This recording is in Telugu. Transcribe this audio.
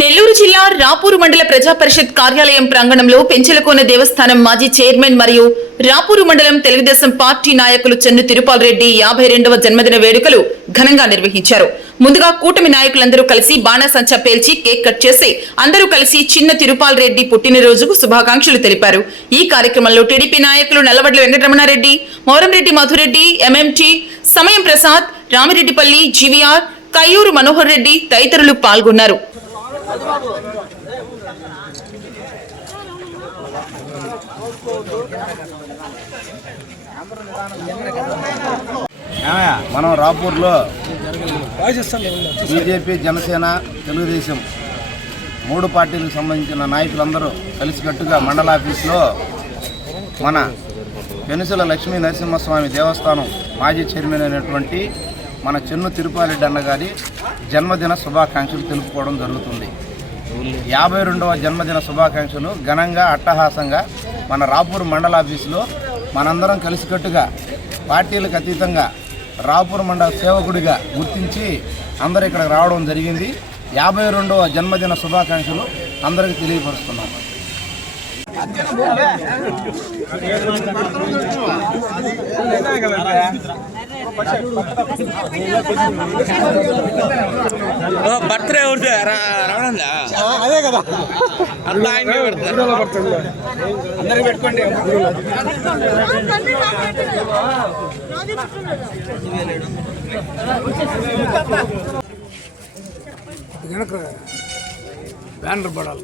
నెల్లూరు జిల్లా రాపూరు మండల ప్రజా పరిషత్ కార్యాలయం ప్రాంగణంలో పెంచలకోన దేవస్థానం మాజీ చైర్మన్ మరియు రాపూరు మండలం తెలుగుదేశం పార్టీ నాయకులు చెన్ను తిరుపాల్ రెడ్డి యాభై రెండవ జన్మదిన వేడుకలు ఘనంగా నిర్వహించారు. ముందుగా కూటమి నాయకులందరూ కలిసి బాణాసంచ పేల్చి కేక్ కట్ చేసి అందరూ కలిసి చిన్న తిరుపాల్ రెడ్డి పుట్టినరోజుకు శుభాకాంక్షలు తెలిపారు. ఈ కార్యక్రమంలో టీడీపీ నాయకులు నల్లవడ్ల వెంకటరమణారెడ్డి మోరంరెడ్డి మధురెడ్డి ఎంఎంటీ సమయం ప్రసాద్ రామిరెడ్డిపల్లి జీవీఆర్ కయ్యూరు మనోహర్ రెడ్డి తదితరులు పాల్గొన్నారు. మనం రాపూర్లో బీజేపీ జనసేన తెలుగుదేశం మూడు పార్టీలకు సంబంధించిన నాయకులందరూ కలిసికట్టుగా మండల ఆఫీస్లో మన పెనుసుల లక్ష్మీ నరసింహస్వామి దేవస్థానం మాజీ చైర్మన్ అయినటువంటి మన చెన్ను తిరుపాలెడ్డి అన్న గారి జన్మదిన శుభాకాంక్షలు తెలుపుకోవడం జరుగుతుంది. యాభై రెండవ జన్మదిన శుభాకాంక్షలు. ఘనంగా అట్టహాసంగా మన రాపూర్ మండల ఆఫీసులో మనందరం కలిసికట్టుగా పార్టీలకు అతీతంగా రాపూర్ మండల సేవకుడిగా గుర్తించి అందరూ ఇక్కడికి రావడం జరిగింది. యాభై రెండవ జన్మదిన శుభాకాంక్షలు అందరికీ తెలియపరుస్తున్నాము బర్త్డే ఉంటే రమణందా అదే కదా అంతా ఆయనకే పెడతారు అందరికి పెట్టుకోండి వెనక బ్యానర్ పడాలి